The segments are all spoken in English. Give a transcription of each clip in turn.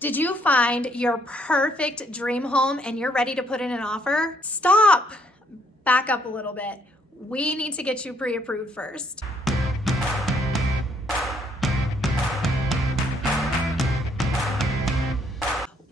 Did you find your perfect dream home and you're ready to put in an offer? Stop. Back up a little bit. We need to get you pre-approved first.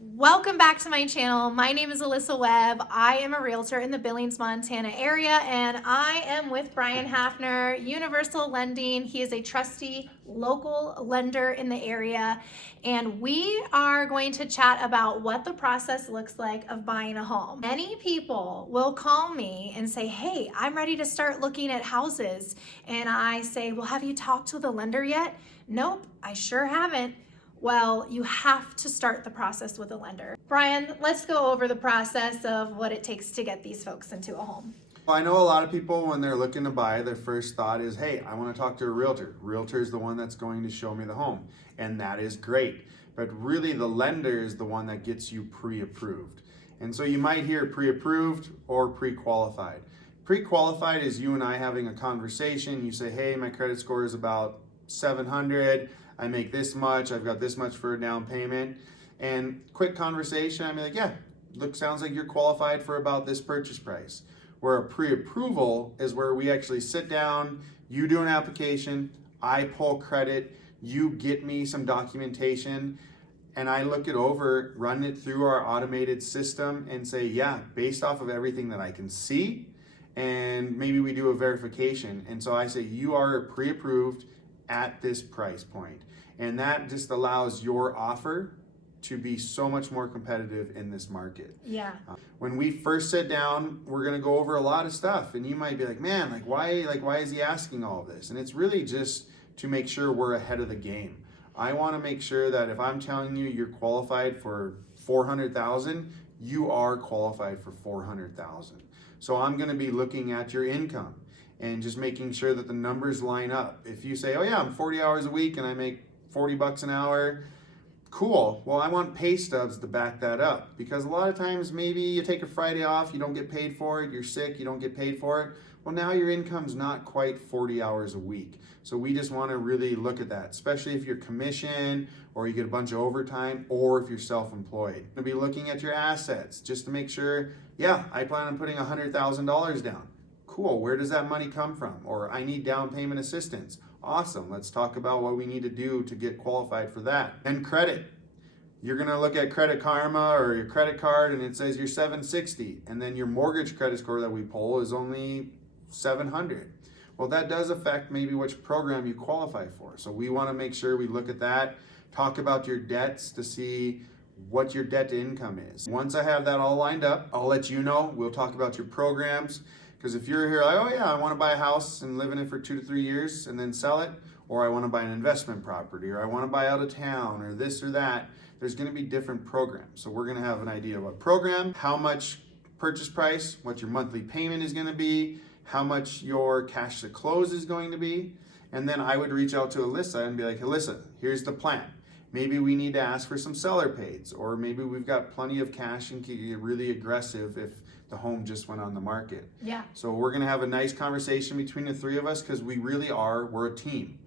Welcome back to my channel. My name is Alyssa Webb. I am a realtor in the Billings, Montana area, and I am with Brian Hafner, Universal Lending. He is a trusty local lender in the area, and we are going to chat about what the process looks like of buying a home. Many people will call me and say, hey, I'm ready to start looking at houses. And I say, well, have you talked to the lender yet? Nope, I sure haven't. Well, you have to start the process with a lender. Brian, let's go over the process of what it takes to get these folks into a home. Well, I know a lot of people, when they're looking to buy, their first thought is, hey, I want to talk to a realtor. Realtor is the one that's going to show me the home, and that is great. But really, the lender is the one that gets you pre-approved. And so you might hear pre-approved or pre-qualified. Pre-qualified is you and I having a conversation. You say, hey, my credit score is about 700. I make this much, I've got this much for a down payment, and quick conversation, I'm like, yeah, sounds like you're qualified for about this purchase price. Where a pre-approval is where we actually sit down, you do an application, I pull credit, you get me some documentation, and I look it over, run it through our automated system and say, yeah, based off of everything that I can see, and maybe we do a verification. And so I say, you are pre-approved at this price point. And that just allows your offer to be so much more competitive in this market. Yeah. When we first sit down, we're gonna go over a lot of stuff, and you might be like, man, why is he asking all of this? And it's really just to make sure we're ahead of the game. I wanna make sure that if I'm telling you you're qualified for 400,000, you are qualified for 400,000. So I'm gonna be looking at your income and just making sure that the numbers line up. If you say, oh yeah, I'm 40 hours a week and I make 40 bucks an hour, cool. Well, I want pay stubs to back that up, because a lot of times maybe you take a Friday off, you don't get paid for it, you're sick, you don't get paid for it. Well, now your income's not quite 40 hours a week. So we just want to really look at that, especially if you're commission or you get a bunch of overtime, or if you're self-employed. We'll be looking at your assets just to make sure, yeah, I plan on putting $100,000 down. Cool, where does that money come from? Or I need down payment assistance. Awesome, let's talk about what we need to do to get qualified for that. And credit. You're gonna look at Credit Karma or your credit card and it says you're 760, and then your mortgage credit score that we pull is only 700. Well, that does affect maybe which program you qualify for. So we wanna make sure we look at that, talk about your debts to see what your debt to income is. Once I have that all lined up, I'll let you know. We'll talk about your programs. Because if you're here like, oh yeah, I want to buy a house and live in it for 2 to 3 years and then sell it, or I want to buy an investment property, or I want to buy out of town, or this or that, there's going to be different programs. So we're going to have an idea of what program, how much purchase price, what your monthly payment is going to be, how much your cash to close is going to be. And then I would reach out to Alyssa and be like, Alyssa, here's the plan. Maybe we need to ask for some seller pays, or maybe we've got plenty of cash and can get really aggressive if the home just went on the market. Yeah. So we're gonna have a nice conversation between the three of us, because we really are, we're a team.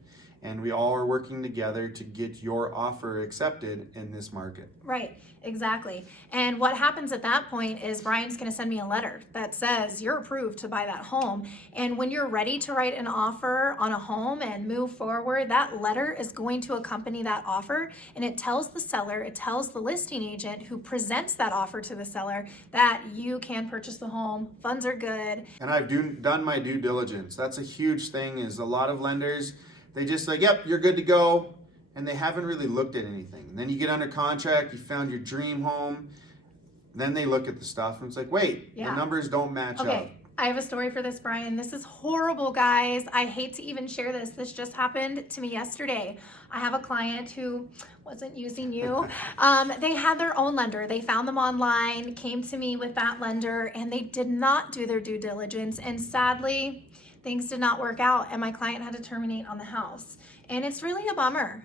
And we all are working together to get your offer accepted in this market. Right, exactly. And what happens at that point is Brian's gonna send me a letter that says you're approved to buy that home. And when you're ready to write an offer on a home and move forward, that letter is going to accompany that offer. And it tells the seller, it tells the listing agent who presents that offer to the seller that you can purchase the home, funds are good. And I've done my due diligence. That's a huge thing, is a lot of lenders, they just like, yep, you're good to go, and they haven't really looked at anything. And then you get under contract, you found your dream home, then they look at the stuff and it's like, wait, the numbers don't match up. I have a story for this, Brian. This is horrible, guys. I hate to even share this. This just happened to me yesterday. I have a client who wasn't using you. They had their own lender. They found them online, came to me with that lender, and they did not do their due diligence. And sadly, things did not work out, and my client had to terminate on the house. And it's really a bummer.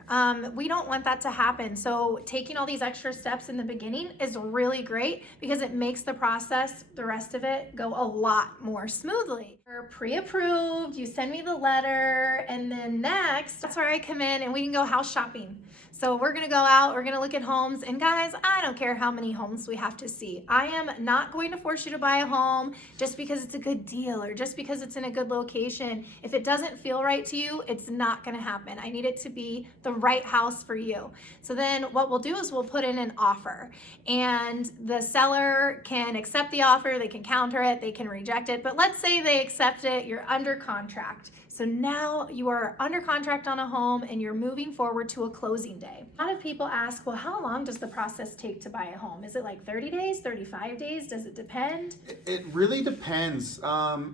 We don't want that to happen. So taking all these extra steps in the beginning is really great, because it makes the process, the rest of it, go a lot more smoothly. We're pre-approved, you send me the letter, and then next, that's where I come in and we can go house shopping. So we're gonna go out, we're gonna look at homes, and guys, I don't care how many homes we have to see. I am not going to force you to buy a home just because it's a good deal or just because it's in a good location. If it doesn't feel right to you, it's not gonna happen. I need it to be the right house for you. So then what we'll do is we'll put in an offer, and the seller can accept the offer, they can counter it, they can reject it, but let's say they accept it, you're under contract. So now you are under contract on a home and you're moving forward to a closing day. A lot of people ask, well, how long does the process take to buy a home? Is it like 30 days, 35 days? Does it depend? It really depends.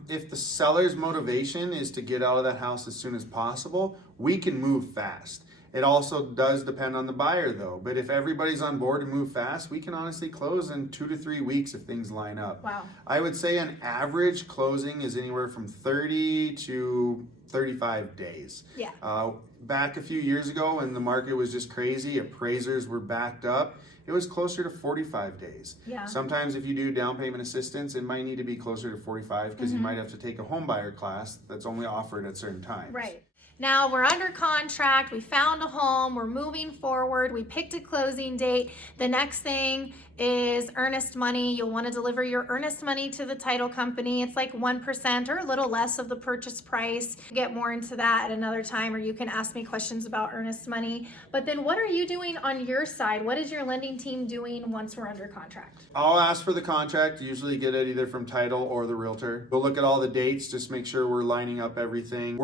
If the seller's motivation is to get out of that house as soon as possible, we can move fast. It also does depend on the buyer though. But if everybody's on board to move fast, we can honestly close in 2 to 3 weeks if things line up. Wow. I would say an average closing is anywhere from 30 to 35 days. Yeah. Back a few years ago when the market was just crazy, appraisers were backed up, it was closer to 45 days. Yeah. Sometimes if you do down payment assistance, it might need to be closer to 45 because you might have to take a home buyer class that's only offered at certain times. Right. Now we're under contract, we found a home, we're moving forward, we picked a closing date. The next thing is earnest money. You'll want to deliver your earnest money to the title company. It's like 1% or a little less of the purchase price. Get more into that at another time, or you can ask me questions about earnest money. But then what are you doing on your side? What is your lending team doing once we're under contract? I'll ask for the contract, usually get it either from title or the realtor. We'll look at all the dates, just make sure we're lining up everything.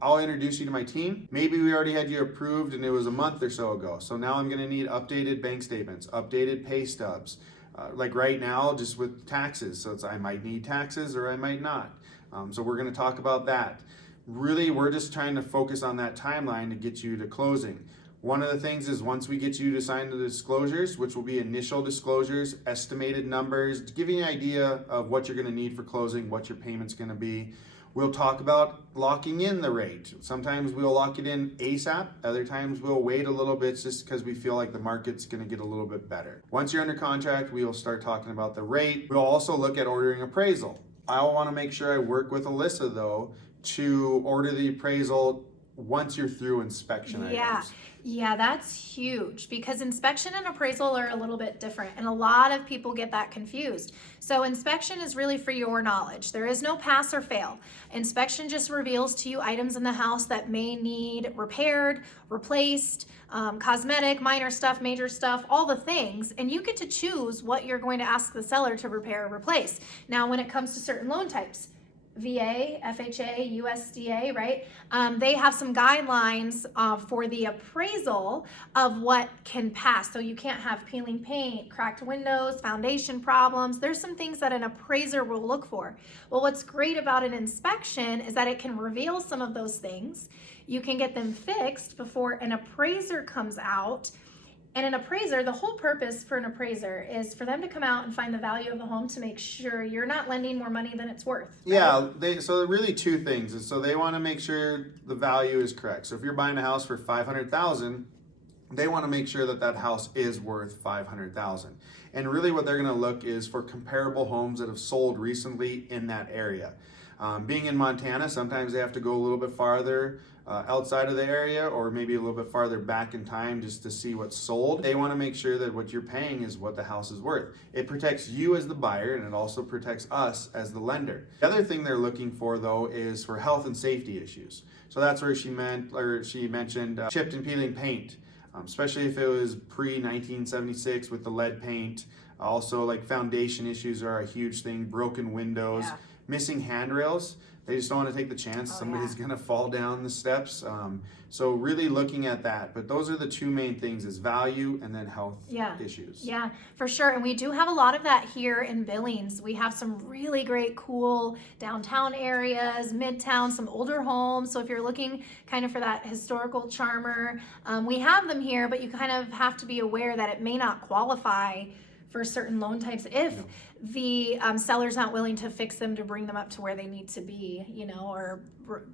I'll introduce you to my team. Maybe we already had you approved and it was a month or so ago. So now I'm gonna need updated bank statements, updated pay stubs. Like right now, just with taxes. So I might need taxes or I might not. So we're gonna talk about that. Really, we're just trying to focus on that timeline to get you to closing. One of the things is once we get you to sign the disclosures, which will be initial disclosures, estimated numbers, to give you an idea of what you're gonna need for closing, what your payment's gonna be. We'll talk about locking in the rate. Sometimes we'll lock it in ASAP. Other times we'll wait a little bit just because we feel like the market's going to get a little bit better. Once you're under contract, we will start talking about the rate. We'll also look at ordering appraisal. I want to make sure I work with Alyssa though to order the appraisal once you're through inspection items. Yeah, that's huge because inspection and appraisal are a little bit different, and a lot of people get that confused. So inspection is really for your knowledge. There is no pass or fail. Inspection just reveals to you items in the house that may need repaired, replaced, cosmetic, minor stuff, major stuff, all the things, and you get to choose what you're going to ask the seller to repair or replace. Now, when it comes to certain loan types, VA, FHA, USDA, right? They have some guidelines for the appraisal of what can pass. So you can't have peeling paint, cracked windows, foundation problems. There's some things that an appraiser will look for. Well, what's great about an inspection is that it can reveal some of those things. You can get them fixed before an appraiser comes out. And an appraiser, the whole purpose for an appraiser is for them to come out and find the value of the home to make sure you're not lending more money than it's worth. Right? Yeah, so really two things. So they want to make sure the value is correct. So if you're buying a house for $500,000, they want to make sure that that house is worth $500,000. And really what they're going to look is for comparable homes that have sold recently in that area. Being in Montana, sometimes they have to go a little bit farther outside of the area or maybe a little bit farther back in time just to see what's sold. They want to make sure that what you're paying is what the house is worth. It protects you as the buyer and it also protects us as the lender. The other thing they're looking for though is for health and safety issues. So that's where she mentioned chipped and peeling paint, especially if it was pre-1976 with the lead paint. Also like foundation issues are a huge thing, broken windows. Yeah. Missing handrails, they just don't want to take the chance somebody's going to fall down the steps. So really looking at that. But those are the two main things is value and then health issues. Yeah, for sure. And we do have a lot of that here in Billings. We have some really great, cool downtown areas, midtown, some older homes. So if you're looking kind of for that historical charmer, we have them here, but you kind of have to be aware that it may not qualify for certain loan types if the seller's not willing to fix them to bring them up to where they need to be, you know, or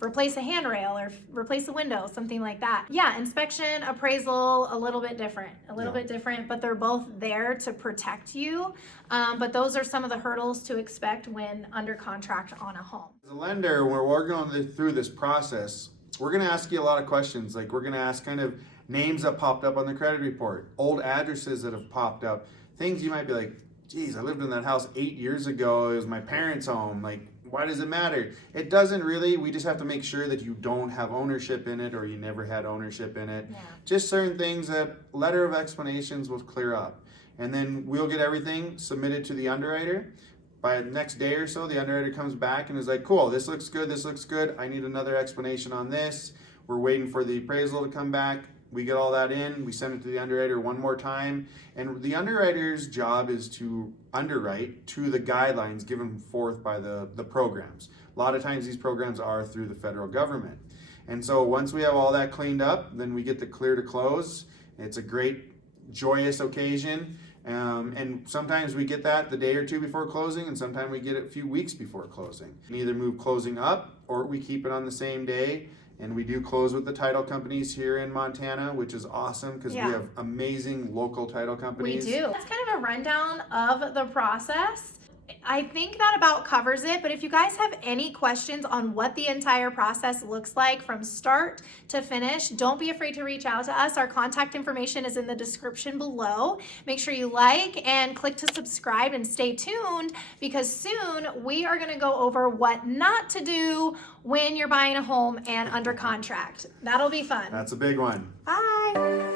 replace a handrail or replace a window, something like that. Yeah, inspection, appraisal, a little bit different, but they're both there to protect you. But those are some of the hurdles to expect when under contract on a home. As a lender, when we're going through this process, we're going to ask you a lot of questions. Like we're going to ask kind of names that popped up on the credit report, old addresses that have popped up, things you might be like, geez, I lived in that house 8 years ago. It was my parents' home. Like, why does it matter? It doesn't really. We just have to make sure that you don't have ownership in it or you never had ownership in it. Yeah. Just certain things that letter of explanations will clear up. And then we'll get everything submitted to the underwriter. By the next day or so, the underwriter comes back and is like, cool, this looks good, this looks good. I need another explanation on this. We're waiting for the appraisal to come back. We get all that in, we send it to the underwriter one more time. And the underwriter's job is to underwrite to the guidelines given forth by the programs. A lot of times these programs are through the federal government. And so once we have all that cleaned up, then we get the clear to close. It's a great, joyous occasion. And sometimes we get that the day or two before closing, and sometimes we get it a few weeks before closing. We either move closing up or we keep it on the same day. And we do close with the title companies here in Montana, which is awesome because we have amazing local title companies. We do. That's kind of a rundown of the process. I think that about covers it, but if you guys have any questions on what the entire process looks like from start to finish, don't be afraid to reach out to us. Our contact information is in the description below. Make sure you like and click to subscribe and stay tuned because soon we are going to go over what not to do when you're buying a home and under contract. That'll be fun. That's a big one. Bye.